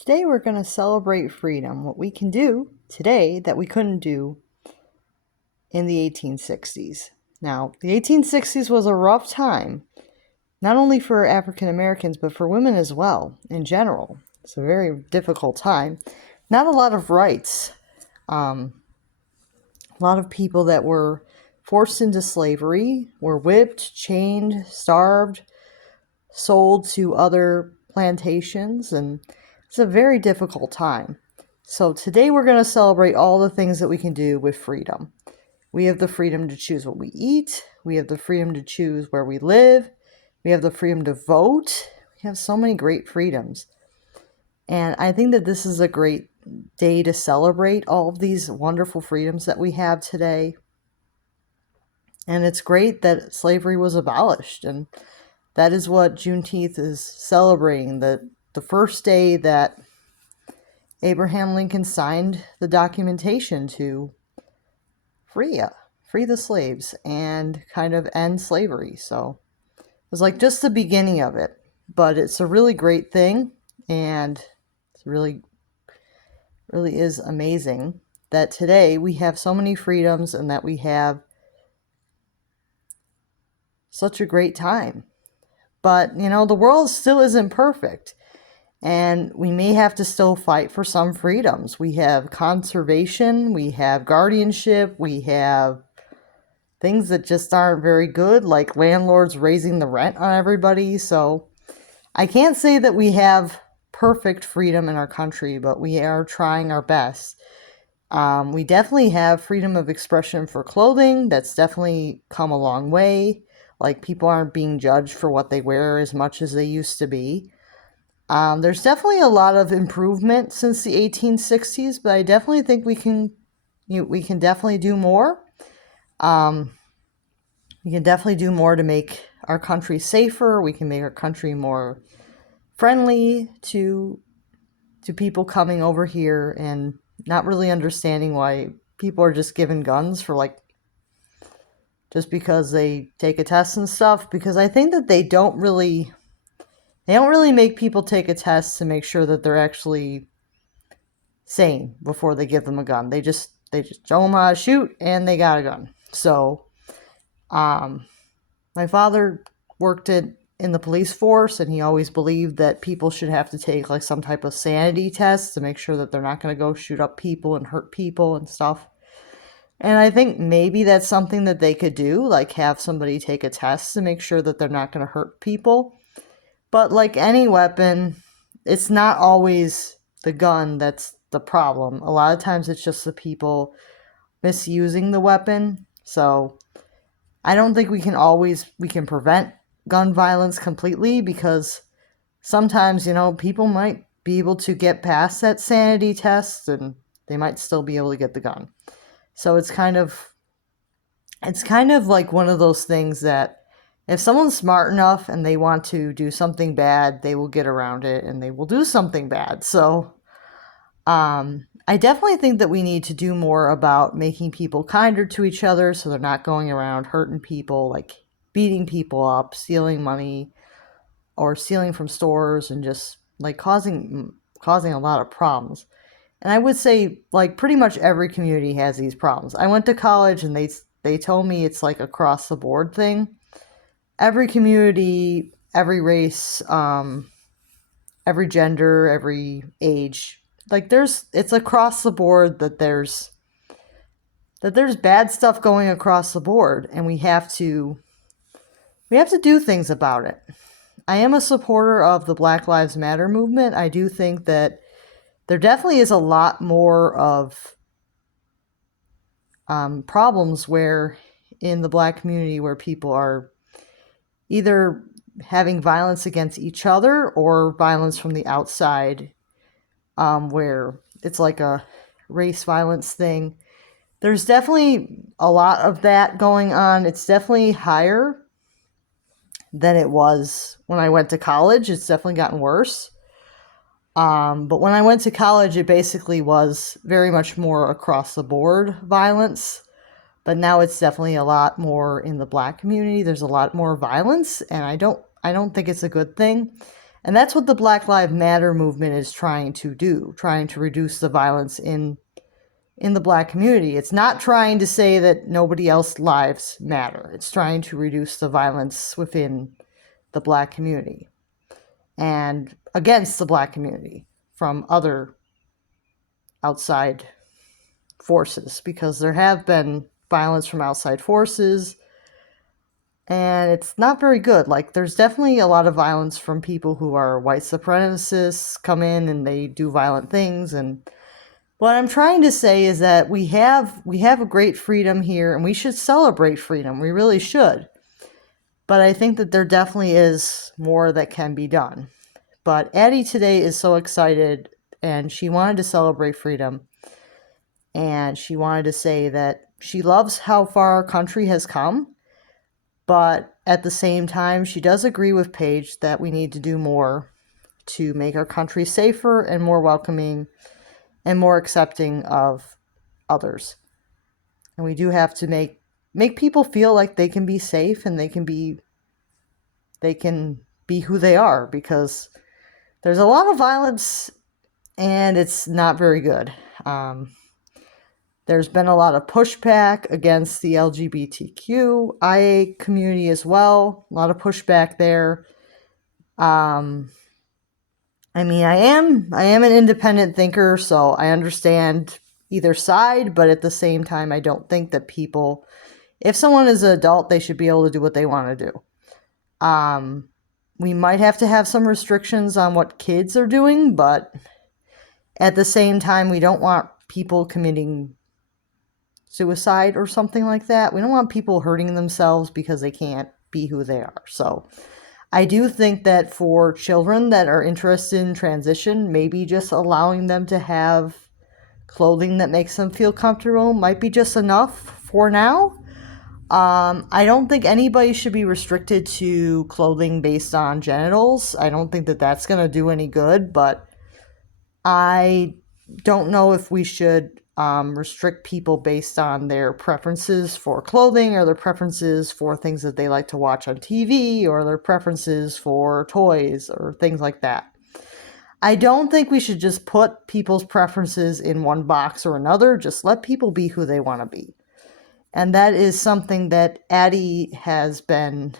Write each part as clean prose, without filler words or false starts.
Today we're going to celebrate freedom, what we can do today that we couldn't do in the 1860s. Now, the 1860s was a rough time, not only for African Americans, but for women as well, in general. It's a very difficult time. Not a lot of rights. A lot of people that were forced into slavery were whipped, chained, starved, sold to other plantations, and it's a very difficult time. So today we're going to celebrate all the things that we can do with freedom. We have the freedom to choose what we eat. We have the freedom to choose where we live. We have the freedom to vote. We have so many great freedoms. And I think that this is a great day to celebrate all of these wonderful freedoms that we have today. And it's great that slavery was abolished. And that is what Juneteenth is celebrating, the first day that Abraham Lincoln signed the documentation to free the slaves and kind of end slavery. So it was like just the beginning of it, but it's a really great thing, and it's really is amazing that today we have so many freedoms and that we have such a great time. But, the world still isn't perfect. And we may have to still fight for some freedoms. We have conservation, we have guardianship, we have things that just aren't very good, like landlords raising the rent on everybody. So I can't say that we have perfect freedom in our country, but we are trying our best. We definitely have freedom of expression for clothing. That's definitely come a long way. Like, people aren't being judged for what they wear as much as they used to be. There's definitely a lot of improvement since the 1860s, but I definitely think we can definitely do more. We can definitely do more to make our country safer. We can make our country more friendly to people coming over here and not really understanding why people are just given guns for, like, just because they take a test and stuff. Because I think that they don't really make people take a test to make sure that they're actually sane before they give them a gun. They just show them how to shoot and they got a gun. So, my father worked in the police force, and he always believed that people should have to take, like, some type of sanity test to make sure that they're not going to go shoot up people and hurt people and stuff. And I think maybe that's something that they could do, like have somebody take a test to make sure that they're not going to hurt people. But like any weapon, it's not always the gun that's the problem. A lot of times it's just the people misusing the weapon. So I don't think we can prevent gun violence completely, because sometimes, people might be able to get past that sanity test and they might still be able to get the gun. So it's kind of like one of those things that if someone's smart enough and they want to do something bad, they will get around it and they will do something bad. So I definitely think that we need to do more about making people kinder to each other, so they're not going around hurting people, like beating people up, stealing money, or stealing from stores, and just like causing a lot of problems. And I would say, like, pretty much every community has these problems. I went to college and they told me it's like across the board thing. Every community, every race, every gender, every age, like it's across the board that there's bad stuff going across the board, and we have to do things about it. I am a supporter of the Black Lives Matter movement. I do think that there definitely is a lot more of problems where in the Black community where people are either having violence against each other or violence from the outside, where it's like a race violence thing. There's definitely a lot of that going on. It's definitely higher than it was when I went to college. It's definitely gotten worse. But when I went to college, it basically was very much more across the board violence. But now it's definitely a lot more in the Black community. There's a lot more violence, and I don't think it's a good thing. And that's what the Black Lives Matter movement is trying to do, trying to reduce the violence in the Black community. It's not trying to say that nobody else's lives matter. It's trying to reduce the violence within the Black community and against the Black community from other outside forces, because there have been violence from outside forces and it's not very good. Like, there's definitely a lot of violence from people who are white supremacists come in and they do violent things. And what I'm trying to say is that we have a great freedom here and we should celebrate freedom. We really should. But I think that there definitely is more that can be done. But Addie today is so excited and she wanted to celebrate freedom. And she wanted to say that she loves how far our country has come. But at the same time, she does agree with Paige that we need to do more to make our country safer and more welcoming and more accepting of others. And we do have to make people feel like they can be safe and they can be who they are, because there's a lot of violence and it's not very good. There's been a lot of pushback against the LGBTQIA community as well. A lot of pushback there. I mean, I am an independent thinker, so I understand either side, but at the same time, I don't think that people, if someone is an adult, they should be able to do what they want to do. We might have to have some restrictions on what kids are doing, but at the same time, we don't want people committing suicide or something like that. We don't want people hurting themselves because they can't be who they are. So I do think that for children that are interested in transition, maybe just allowing them to have clothing that makes them feel comfortable might be just enough for now. I don't think anybody should be restricted to clothing based on genitals. I don't think that that's going to do any good, but I don't know if we should restrict people based on their preferences for clothing or their preferences for things that they like to watch on TV or their preferences for toys or things like that. I don't think we should just put people's preferences in one box or another. Just let people be who they want to be. And that is something that Addie has been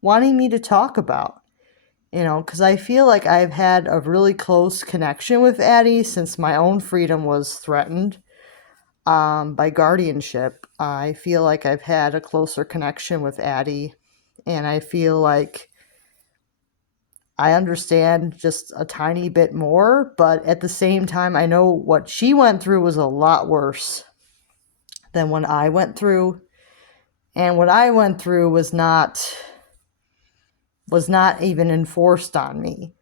wanting me to talk about. You know, because I feel like I've had a really close connection with Addie since my own freedom was threatened by guardianship. I feel like I've had a closer connection with Addie, and I feel like I understand just a tiny bit more, but at the same time, I know what she went through was a lot worse than what I went through, and what I went through was not even enforced on me.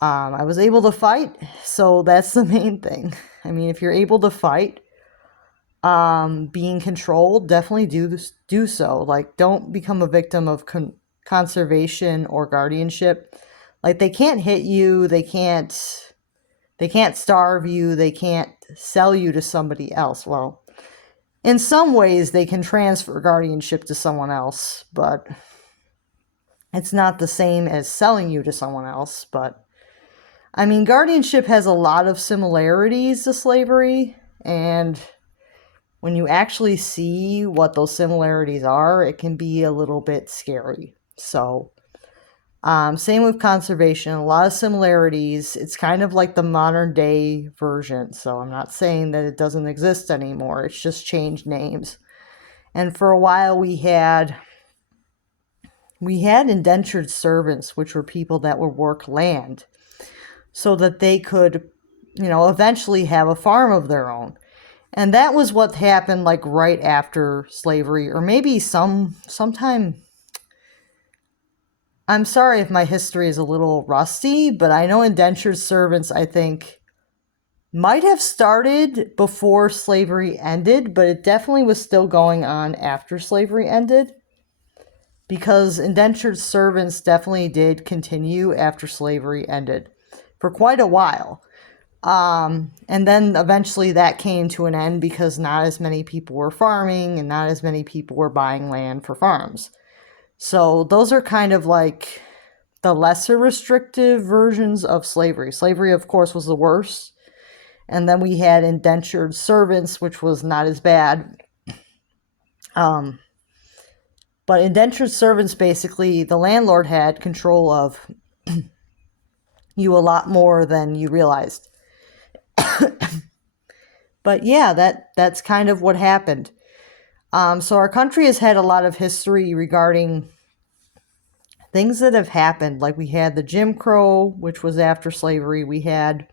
I was able to fight, so that's the main thing. I mean, if you're able to fight, being controlled, definitely do so. Like, don't become a victim of conservation or guardianship. Like, they can't hit you, they can't starve you, they can't sell you to somebody else. Well, in some ways, they can transfer guardianship to someone else, but it's not the same as selling you to someone else. But I mean, guardianship has a lot of similarities to slavery, and when you actually see what those similarities are, it can be a little bit scary. So, same with conservation, a lot of similarities. It's kind of like the modern day version. So I'm not saying that it doesn't exist anymore. It's just changed names. And for a while we had indentured servants, which were people that would work land so that they could, eventually have a farm of their own. And that was what happened like right after slavery, or maybe sometime. I'm sorry if my history is a little rusty, but I know indentured servants, I think, might have started before slavery ended, but it definitely was still going on after slavery ended, because indentured servants definitely did continue after slavery ended for quite a while. And then eventually that came to an end because not as many people were farming and not as many people were buying land for farms. So those are kind of like the lesser restrictive versions of slavery. Slavery, of course, was the worst. And then we had indentured servants, which was not as bad. But indentured servants, basically, the landlord had control of you a lot more than you realized. But yeah, that's kind of what happened. So our country has had a lot of history regarding things that have happened. Like we had the Jim Crow, which was after slavery. We had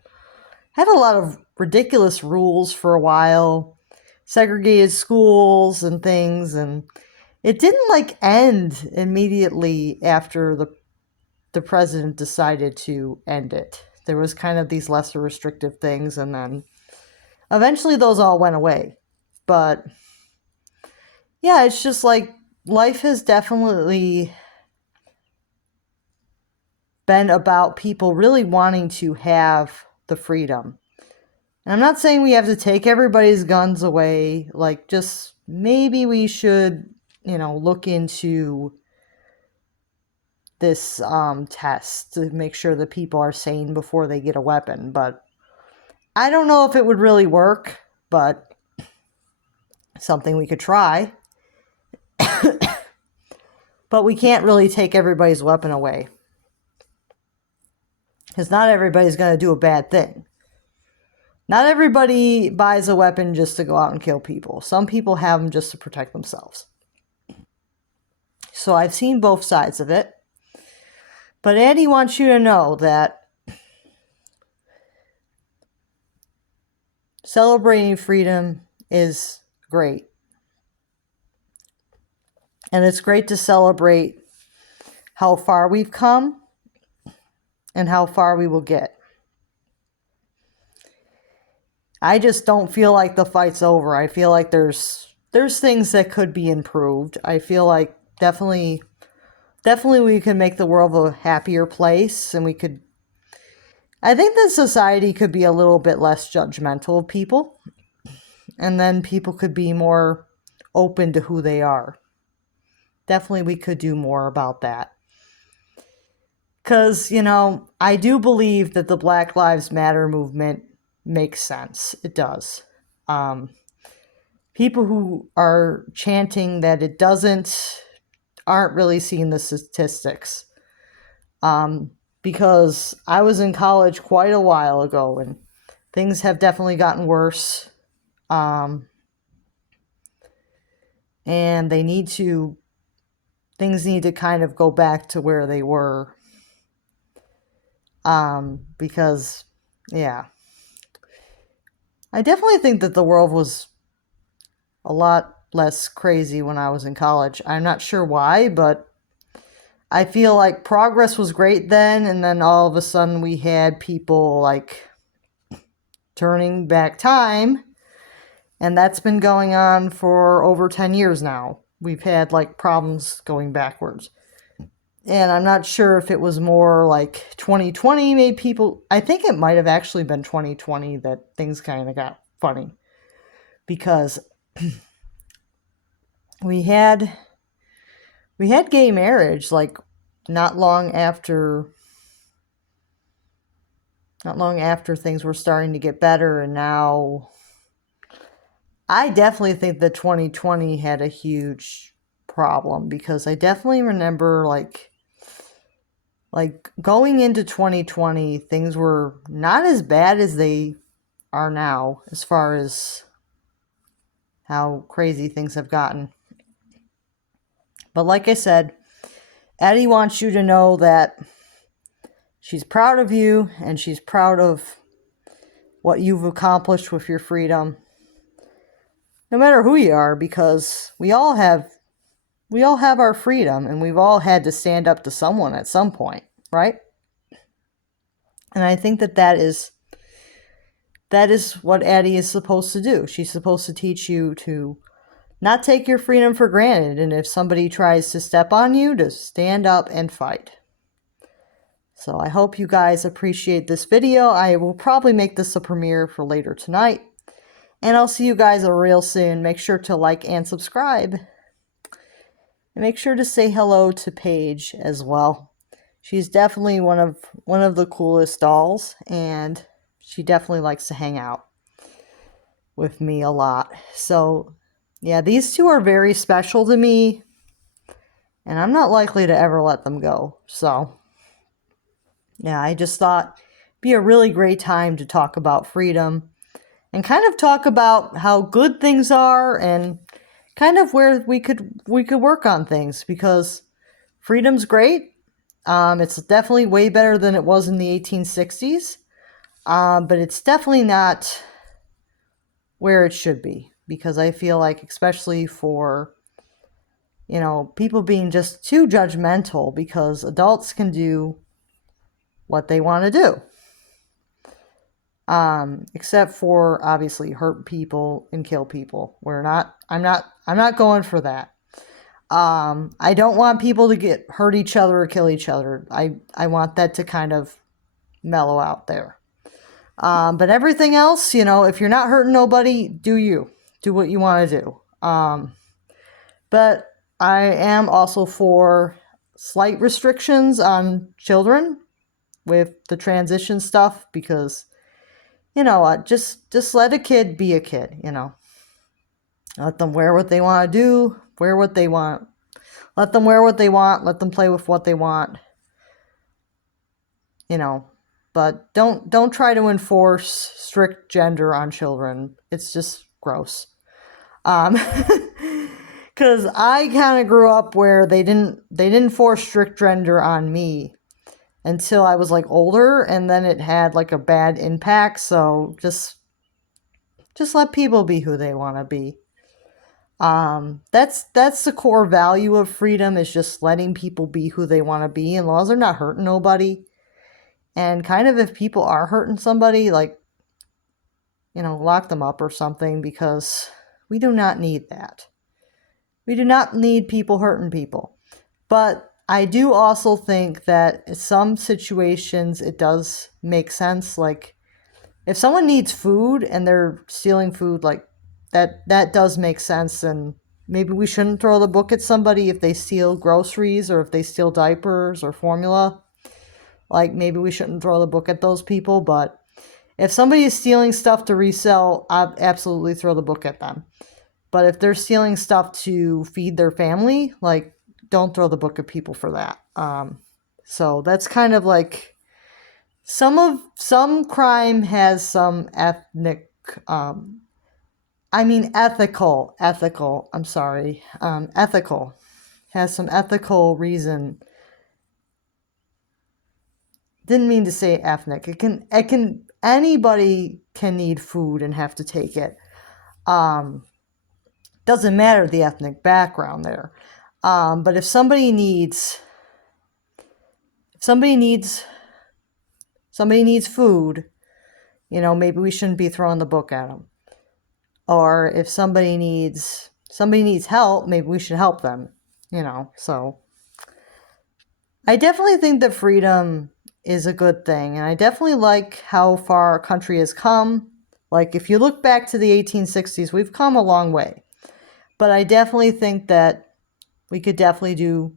a lot of ridiculous rules for a while, segregated schools and things, and it didn't like end immediately after the president decided to end it. There was kind of these lesser restrictive things, and then eventually those all went away. But yeah, it's just like life has definitely been about people really wanting to have the freedom. And I'm not saying we have to take everybody's guns away. Like, just maybe we should, look into this test to make sure that people are sane before they get a weapon. But I don't know if it would really work, but something we could try. But we can't really take everybody's weapon away, because not everybody's going to do a bad thing. Not everybody buys a weapon just to go out and kill people. Some people have them just to protect themselves. So I've seen both sides of it. But Eddie wants you to know that celebrating freedom is great. And it's great to celebrate how far we've come and how far we will get. I just don't feel like the fight's over. I feel like there's things that could be improved. I feel like definitely we can make the world a happier place, and I think that society could be a little bit less judgmental of people, and then people could be more open to who they are. Definitely we could do more about that. Because, I do believe that the Black Lives Matter movement makes sense. It does. People who are chanting that it doesn't aren't really seeing the statistics. Because I was in college quite a while ago, and things have definitely gotten worse. And things need to kind of go back to where they were. Because, yeah. I definitely think that the world was a lot less crazy when I was in college. I'm not sure why, but I feel like progress was great then, and then all of a sudden we had people like turning back time, and that's been going on for over 10 years now. We've had like problems going backwards. And I'm not sure if it was more like 2020 made people... I think it might have actually been 2020 that things kind of got funny. Because we had gay marriage like not long after things were starting to get better, and now I definitely think that 2020 had a huge problem, because I definitely remember like going into 2020, things were not as bad as they are now as far as how crazy things have gotten. But like I said, Addie wants you to know that she's proud of you, and she's proud of what you've accomplished with your freedom. No matter who you are, because we all have our freedom, and we've all had to stand up to someone at some point, right? And I think that is what Addie is supposed to do. She's supposed to teach you to not take your freedom for granted, and if somebody tries to step on you, to stand up and fight. So I hope you guys appreciate this video. I will probably make this a premiere for later tonight. And I'll see you guys real soon. Make sure to like and subscribe. And make sure to say hello to Paige as well. She's definitely one of the coolest dolls, and she definitely likes to hang out with me a lot. So, yeah, these two are very special to me, and I'm not likely to ever let them go. So, yeah, I just thought it'd be a really great time to talk about freedom and kind of talk about how good things are and kind of where we could work on things, because freedom's great. It's definitely way better than it was in the 1860s, but it's definitely not where it should be, because I feel like, especially for, people being just too judgmental, because adults can do what they want to do, except for obviously hurt people and kill people. I'm not going for that. I don't want people to get hurt each other or kill each other. I want that to kind of mellow out there. But everything else, if you're not hurting nobody, do what you want to do. But I am also for slight restrictions on children with the transition stuff, because, just let a kid be a kid. Let them wear what they want to do, wear what they want. Let them wear what they want, let them play with what they want. But don't try to enforce strict gender on children. It's just gross. Because I kind of grew up where they didn't force strict gender on me until I was like older, and then it had like a bad impact. So just let people be who they want to be. That's the core value of freedom, is just letting people be who they want to be, as long as they're not hurting nobody. And kind of, if people are hurting somebody, like, lock them up or something, because we do not need that. We do not need people hurting people. But I do also think that in some situations it does make sense. Like, if someone needs food and they're stealing food, like, that does make sense. And maybe we shouldn't throw the book at somebody if they steal groceries or if they steal diapers or formula. Like, maybe we shouldn't throw the book at those people. But if somebody is stealing stuff to resell, I'd absolutely throw the book at them. But if they're stealing stuff to feed their family, like, don't throw the book at people for that. So that's kind of like, some crime has some ethical has some ethical reason. Didn't mean to say ethnic. Anybody can need food and have to take it. Doesn't matter the ethnic background there. But if somebody needs food, maybe we shouldn't be throwing the book at them. Or if somebody needs help, maybe we should help them. So I definitely think that freedom is a good thing, and I definitely like how far our country has come. Like, if you look back to the 1860s, we've come a long way. But I definitely think that we could definitely do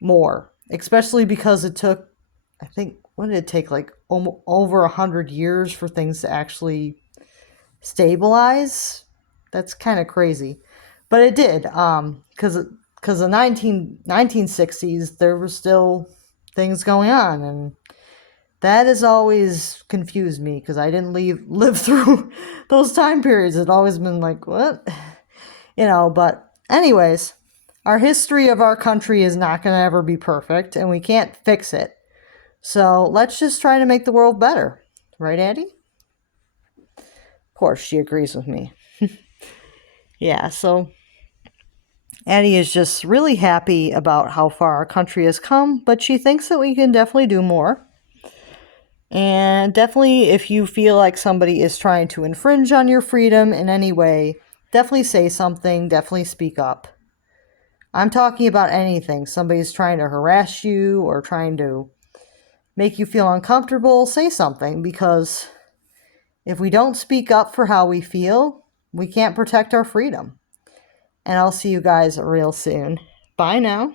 more, especially because it took, I think, what did it take? Like over 100 years for things to actually stabilize. That's kind of crazy, but it did. Because the 1960s, there were still things going on, and that has always confused me, because I didn't live through those time periods. It's always been like, what? But anyways, our history of our country is not going to ever be perfect, and we can't fix it. So let's just try to make the world better. Right, Addie? Of course, she agrees with me. Yeah, so Addie is just really happy about how far our country has come, but she thinks that we can definitely do more. And definitely, if you feel like somebody is trying to infringe on your freedom in any way, definitely say something, definitely speak up. I'm talking about anything. Somebody's trying to harass you or trying to make you feel uncomfortable, say something, because if we don't speak up for how we feel, we can't protect our freedom. And I'll see you guys real soon. Bye now.